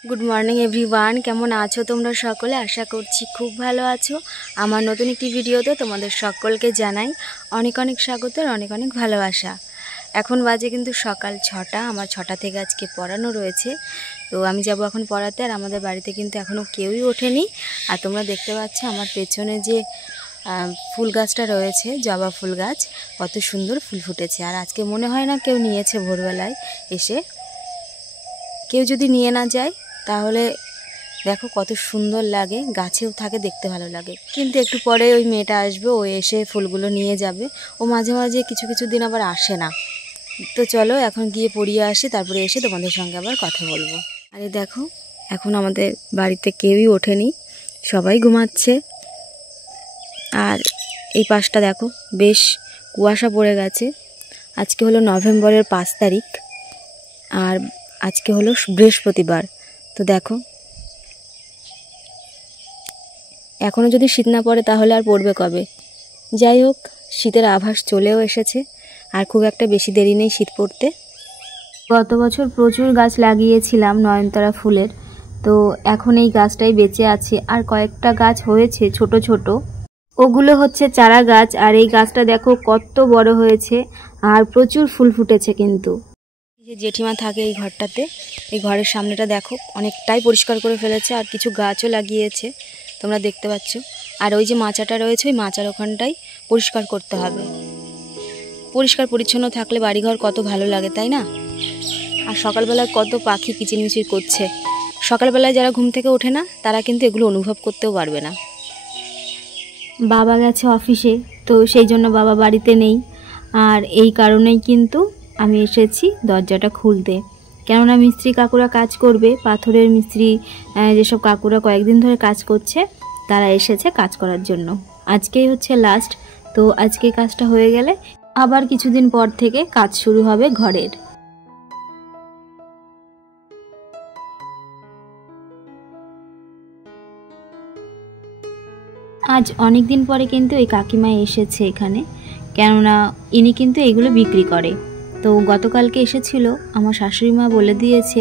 Good morning everyone, কেমন আছো তোমরা সকলে? আশা করছি খুব ভালো আছো। আমার নতুন একটি ভিডিওতে তোমাদের সকলকে জানাই অনেক অনেক স্বাগত আর অনেক অনেক ভালোবাসা। এখন বাজে কিন্তু সকাল 6টা, আমার 6টা থেকে আজকে পড়ানো রয়েছে। তো আমি যাব এখন পড়াতে, আর আমাদের বাড়িতে কিন্তু এখনও কেউই ওঠেনি। আর তোমরা দেখতে পাচ্ছ আমার পেছনে যে ফুল গাছটা রয়েছে, জবা ফুল গাছ, কত সুন্দর ফুল ফুটেছে। আর আজকে মনে হয় না কেউ নিয়েছে ভোরবেলায় এসে। কেউ যদি নিয়ে না যায় তাহলে দেখো কত সুন্দর লাগে, গাছেও থাকে, দেখতে ভালো লাগে। কিন্তু একটু পরে ওই মেয়েটা আসবে, ও এসে ফুলগুলো নিয়ে যাবে। ও মাঝে মাঝে কিছু কিছু দিন আবার আসে না। তো চলো এখন গিয়ে পড়িয়ে আসি, তারপরে এসে তোমাদের সঙ্গে আবার কথা বলবো। আরে দেখো এখন আমাদের বাড়িতে কেউই ওঠেনি, সবাই ঘুমাচ্ছে। আর এই পাশটা দেখো বেশ কুয়াশা পড়ে গেছে। আজকে হলো নভেম্বরের 5 তারিখ, আর আজকে হলো বৃহস্পতিবার। তো দেখো এখনও যদি শীত না পড়ে তাহলে আর পড়বে কবে? যাই হোক, শীতের আভাস চলেও এসেছে, আর খুব একটা বেশি দেরি নেই শীত পড়তে। গত বছর প্রচুর গাছ লাগিয়েছিলাম নয়নতারা ফুলের, তো এখন এই গাছটাই বেঁচে আছে। আর কয়েকটা গাছ হয়েছে ছোট ছোট, ওগুলো হচ্ছে চারা গাছ। আর এই গাছটা দেখো কত বড় হয়েছে আর প্রচুর ফুল ফুটেছে। কিন্তু যে জেঠিমা থাকে এই ঘরটাতে, এই ঘরের সামনেটা দেখো অনেকটাই পরিষ্কার করে ফেলেছে, আর কিছু গাছও লাগিয়েছে, তোমরা দেখতে পাচ্ছ। আর ওই যে মাচাটা রয়েছে, ওই মাচার ওখানটাই পরিষ্কার করতে হবে। পরিষ্কার পরিচ্ছন্ন থাকলে বাড়িঘর কত ভালো লাগে, তাই না? আর সকালবেলায় কত পাখি কিচিরমিচির করছে। সকালবেলায় যারা ঘুম থেকে ওঠে না তারা কিন্তু এগুলো অনুভব করতেও পারবে না। বাবা গেছে অফিসে, তো সেই জন্য বাবা বাড়িতে নেই। আর এই কারণেই কিন্তু আমি এসেছি দরজাটা খুলতে, কেননা মিস্ত্রি কাকুরা কাজ করবে। পাথরের মিস্ত্রি যেসব কাকুরা কয়েকদিন ধরে কাজ করছে, তারা এসেছে কাজ করার জন্য। আজকেই হচ্ছে লাস্ট, তো আজকে কাজটা হয়ে গেলে আবার কিছুদিন পর থেকে কাজ শুরু হবে ঘরের। আজ অনেক দিন পরে কিন্তু এই কাকিমা এসেছে এখানে, কেননা ইনি কিন্তু এগুলো বিক্রি করে। তো গতকালকে এসেছিল, আমার শাশুড়ি মা বলে দিয়েছে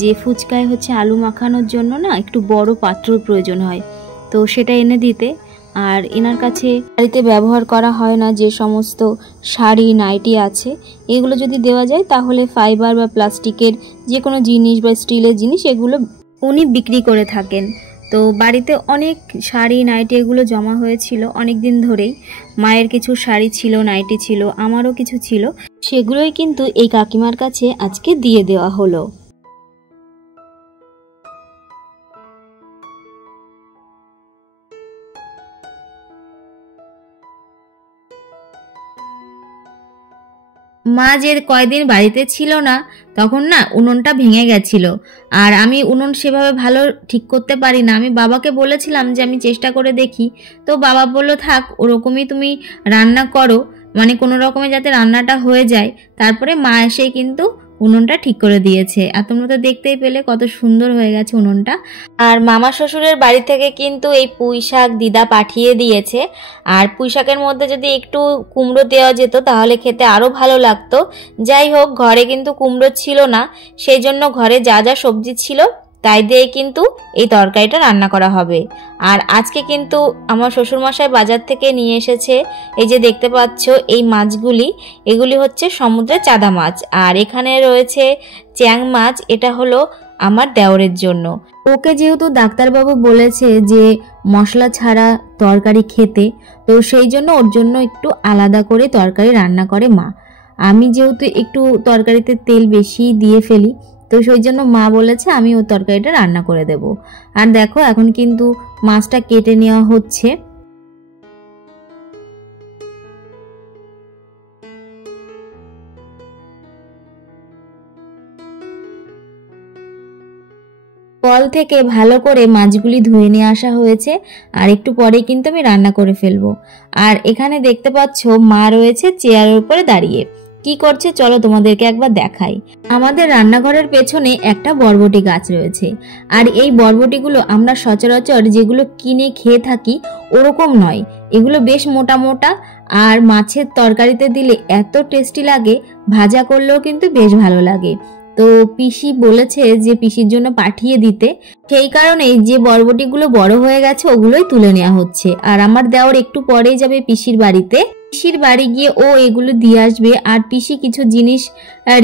যে ফুচকায় হচ্ছে আলু মাখানোর জন্য না একটু বড় পাত্রর প্রয়োজন হয়, তো সেটা এনে দিতে। আর এনার কাছে বাড়িতে ব্যবহার করা হয় না যে সমস্ত শাড়ি নাইটি আছে, এগুলো যদি দেওয়া যায় তাহলে ফাইবার বা প্লাস্টিকের যে কোনো জিনিস বা স্টিলের জিনিস এগুলো উনি বিক্রি করে থাকেন। তো বাড়িতে অনেক শাড়ি নাইটি এগুলো জমা হয়েছিল অনেক দিন ধরেই। মায়ের কিছু শাড়ি ছিল, নাইটি ছিল, আমারও কিছু ছিল, সেগুলোই কিন্তু এই কাকিমার কাছে আজকে দিয়ে দেওয়া হলো। মা যে কয়দিন বাড়িতে ছিল না, তখন না উনুনটা ভেঙে গেছিল, আর আমি উনুন সেভাবে ভালো ঠিক করতে পারি না। আমি বাবাকে বলেছিলাম যে আমি চেষ্টা করে দেখি, তো বাবা বললো থাক ওরকমই তুমি রান্না করো, মানে কোনো রকমে যাতে রান্নাটা হয়ে যায়। তারপরে মা এসে কিন্তু উনুনটা ঠিক করে দিয়েছে, আর তোমরা তো দেখতেই পেলে কত সুন্দর হয়ে গেছে উনুনটা। আর মামা শ্বশুরের বাড়ি থেকে কিন্তু এই পুঁই শাক দিদা পাঠিয়ে দিয়েছে, আর পুঁই শাকের মধ্যে যদি একটু কুমড়ো দেওয়া যেত তাহলে খেতে আরও ভালো লাগতো। যাই হোক, ঘরে কিন্তু কুমড়ো ছিল না, সেই জন্য ঘরে যা যা সবজি ছিল তাই দিয়ে কিন্তু এই তরকারিটা রান্না করা হবে। আর আজকে কিন্তু আমার শ্বশুরমশাই বাজার থেকে নিয়ে এসেছে, এই যে দেখতে পাচ্ছ এই মাছগুলি, এগুলি হচ্ছে সমুদ্রের চাদা মাছ। আর এখানে রয়েছে চ্যাং মাছ, এটা হলো আমার দেওরের জন্য। ওকে যেহেতু ডাক্তারবাবু বলেছে যে মশলা ছাড়া তরকারি খেতে, তো সেই জন্য ওর জন্য একটু আলাদা করে তরকারি রান্না করে মা। আমি যেহেতু একটু তরকারিতে তেল বেশি দিয়ে ফেলি, তো সেই জন্য মা বলেছে আমি ওর তরকারিটা রান্না করে দেব। আর দেখো এখন কিন্তু মাছটা কেটে নেওয়া হচ্ছে। কল থেকে ভালো করে মাছগুলি ধুয়ে নিয়ে আসা হয়েছে, আর একটু পরে কিন্তু আমি রান্না করে ফেলবো। আর এখানে দেখতে পাচ্ছ মা রয়েছে চেয়ারের উপরে দাঁড়িয়ে, কি করছে চলো তোমাদেরকে একবার দেখাই। আমাদের রান্নাঘরের পেছনে একটা বরবটি গাছ রয়েছে, আর এই বরবটিগুলো আমরা সচরাচর যেগুলো কিনে খেয়ে থাকি ওরকম নয়, এগুলো বেশ মোটা মোটা, আর মাছের তরকারিতে দিলে এত টেস্টি লাগে, ভাজা করলেও কিন্তু বেশ ভালো লাগে। তো পিসি বলেছে যে পিসির জন্য পাঠিয়ে দিতে, সেই কারণেই যে বরবটিগুলো বড় হয়ে গেছে ওগুলোই তুলে নেওয়া হচ্ছে। আর আমার দেওর একটু পরেই যাবে পিসির বাড়িতে, পিসির বাড়ি গিয়ে ও এগুলো দিয়ে আসবে। আর পিসি কিছু জিনিস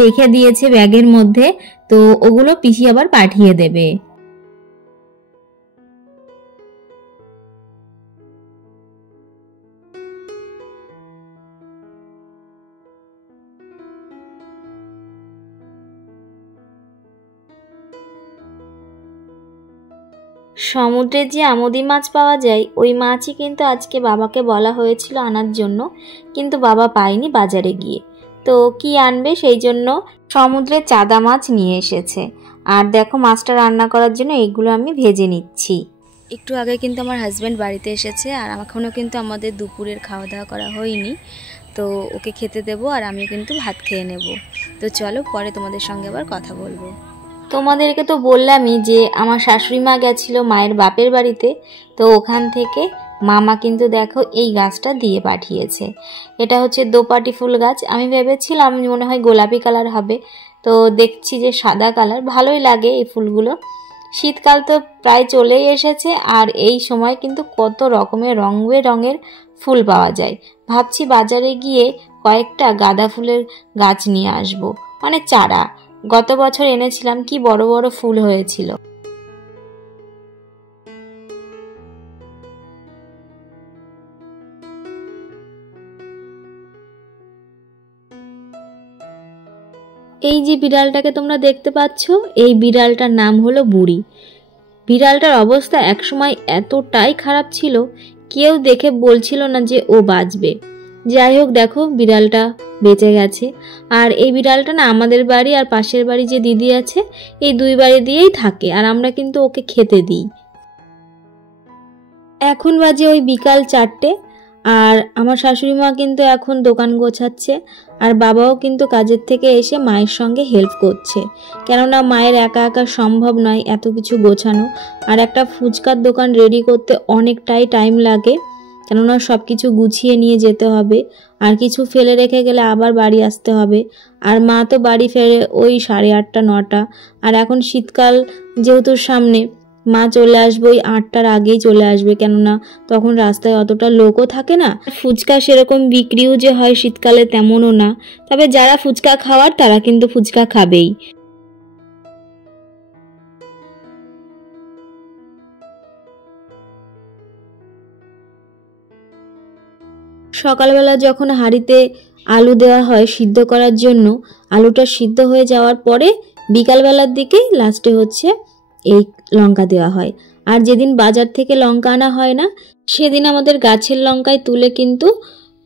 রেখে দিয়েছে ব্যাগের মধ্যে, তো ওগুলো পিসি আবার পাঠিয়ে দেবে। সমুদ্রে যে আমোদি মাছ পাওয়া যায় ওই মাছই কিন্তু আজকে বাবাকে বলা হয়েছিল আনার জন্য, কিন্তু বাবা পায়নি বাজারে গিয়ে। তো কি আনবে সেই জন্য সমুদ্রের চাদা মাছ নিয়ে এসেছে। আর দেখো মাছটা রান্না করার জন্য এগুলো আমি ভেজে নিচ্ছি। একটু আগে কিন্তু আমার হাজব্যান্ড বাড়িতে এসেছে, আর এখনও কিন্তু আমাদের দুপুরের খাওয়া দাওয়া করা হয়নি। তো ওকে খেতে দেবো আর আমিও কিন্তু ভাত খেয়ে নেব। তো চলো পরে তোমাদের সঙ্গে আবার কথা বলবো। তোমাদেরকে তো বললামই যে আমার শাশুড়ি মা গেছিল মায়ের বাপের বাড়িতে, তো ওখান থেকে মামা কিন্তু দেখো এই গাছটা দিয়ে পাঠিয়েছে। এটা হচ্ছে দোপাটি ফুল গাছ। আমি ভেবেছিলাম মনে হয় গোলাপি কালার হবে, তো দেখছি যে সাদা কালার। ভালোই লাগে এই ফুলগুলো। শীতকাল তো প্রায় চলেই এসেছে, আর এই সময় কিন্তু কত রকমের রং বেরঙের ফুল পাওয়া যায়। ভাবছি বাজারে গিয়ে কয়েকটা গাঁদা ফুলের গাছ নিয়ে আসবো, মানে চারা। গত বছর এনেছিলাম, কি বড় বড় ফুল হয়েছিল। এই যে বিড়ালটাকে তোমরা দেখতে পাচ্ছ, এই বিড়ালটার নাম হলো বুড়ি। বিড়ালটার অবস্থা একসময় এতটাই খারাপ ছিল, কেউ দেখে বলছিল না যে ও বাঁচবে। যাই হোক দেখো বিড়ালটা বেঁচে গেছে। আর এই বিড়ালটা না আমাদের বাড়ি আর পাশের বাড়ি যে দিদি আছে এই দুই বাড়ি দিয়েই থাকে, আর আমরা কিন্তু ওকে খেতে দিই। এখন বাজে ওই বিকাল 4টে, আর আমার শাশুড়ি মা কিন্তু এখন দোকান গোছাচ্ছে, আর বাবাও কিন্তু কাজের থেকে এসে মায়ের সঙ্গে হেল্প করছে, কেননা মায়ের একা একা সম্ভব নয় এত কিছু গোছানো। আর একটা ফুচকার দোকান রেডি করতে অনেকটাই টাইম লাগে, কেননা সব কিছু গুছিয়ে নিয়ে যেতে হবে, আর কিছু ফেলে রেখে গেলে আবার বাড়ি আসতে হবে। আর মা তো বাড়ি ফেরে ওই 8:30 9টা। আর এখন শীতকাল যেহেতু সামনে, মা চলে আসবে ওই 8টার আগেই চলে আসবে, কেননা তখন রাস্তায় অতটা লোকও থাকে না। ফুচকা সেরকম বিক্রিও যে হয় শীতকালে তেমনও না, তবে যারা ফুচকা খাওয়ার তারা কিন্তু ফুচকা খাবেই। সকালবেলা যখন হাঁড়িতে আলু দেওয়া হয় সিদ্ধ করার জন্য, আলুটা সিদ্ধ হয়ে যাওয়ার পরে বিকালবেলার দিকে লাস্টে হচ্ছে এই লঙ্কা দেওয়া হয়। আর যেদিন বাজার থেকে লঙ্কা আনা হয় না, সেদিন আমাদের গাছের লঙ্কায় তুলে কিন্তু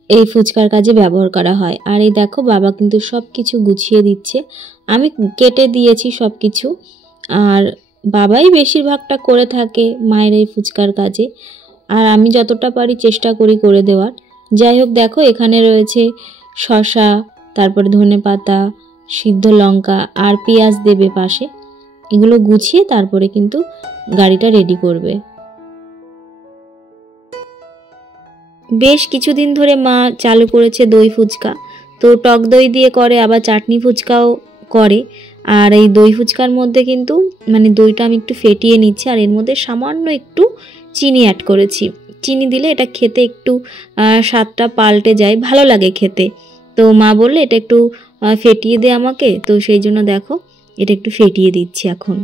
এই ফুচকার কাজে ব্যবহার করা হয়। আর এই দেখো বাবা কিন্তু সব কিছু গুছিয়ে দিচ্ছে, আমি কেটে দিয়েছি সব কিছু। আর বাবাই বেশিরভাগটা করে থাকে মায়ের এই ফুচকার কাজে, আর আমি যতটা পারি চেষ্টা করি করে দেওয়ার। যাই হোক দেখো এখানে রয়েছে শসা, তারপরে ধনেপাতা, সিদ্ধ লঙ্কা আর পেঁয়াজ দেবে পাশে। এগুলো গুছিয়ে তারপরে কিন্তু গাড়িটা রেডি করবে। বেশ কিছুদিন ধরে মা চালু করেছে দই ফুচকা। তো টক দই দিয়ে করে, আবার চাটনি ফুচকাও করে। আর এই দই ফুচকার মধ্যে কিন্তু মানে দইটা আমি একটু ফেটিয়ে নিচ্ছি, আর এর মধ্যে সামান্য একটু চিনি অ্যাড করেছি। চিনি দিলে এটা খেতে একটু স্বাদটা পাল্টে যায়, ভালো লাগে খেতে। তো মা বললে এটা একটু ফেটিয়ে দে আমাকে, তো সেই জন্য দেখো এটা একটু ফেটিয়ে দিচ্ছি এখন।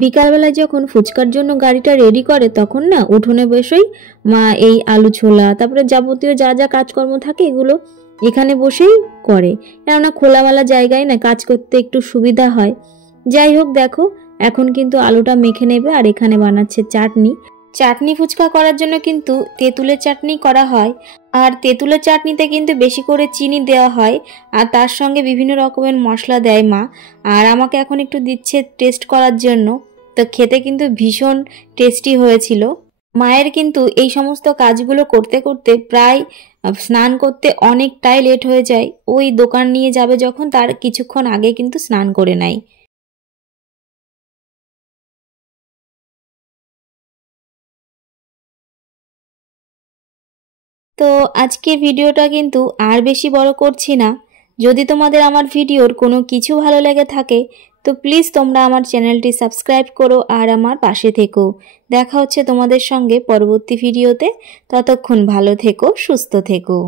বিকালবেলায় যখন ফুচকার জন্য গাড়িটা রেডি করে তখন না উঠোনে বসেই মা এই আলু ছোলা তারপরে যাবতীয় যা যা কাজকর্ম থাকে এগুলো এখানে বসেই করে, কেননা খোলামেলা জায়গায় না কাজ করতে একটু সুবিধা হয়। যাই হোক দেখো এখন কিন্তু আলুটা মেখে নেবে, আর এখানে বানাচ্ছে চাটনি। চাটনি ফুচকা করার জন্য কিন্তু তেঁতুলের চাটনি করা হয়, আর তেঁতুলের চাটনিতে কিন্তু বেশি করে চিনি দেওয়া হয়, আর তার সঙ্গে বিভিন্ন রকমের মশলা দেয় মা। আর আমাকে এখন একটু দিচ্ছে টেস্ট করার জন্য। তো খেতে কিন্তু ভীষণ টেস্টি হয়েছিল। মায়ের কিন্তু এই সমস্ত কাজগুলো করতে করতে প্রায় স্নান করতে অনেকটাই লেট হয়ে যায়। ওই দোকান নিয়ে যাবে যখন তার কিছুক্ষণ আগে কিন্তু স্নান করে নেয়। তো আজকে ভিডিওটা কিন্তু আর বেশি বড় করছি না। যদি তোমাদের আমার ভিডিওর কোনো কিছু ভালো লেগে থাকে তো প্লিজ তোমরা আমার চ্যানেলটি সাবস্ক্রাইব করো আর আমার পাশে থেকো। দেখা হচ্ছে তোমাদের সঙ্গে পরবর্তী ভিডিওতে। ততক্ষণ ভালো থেকো, সুস্থ থেকো।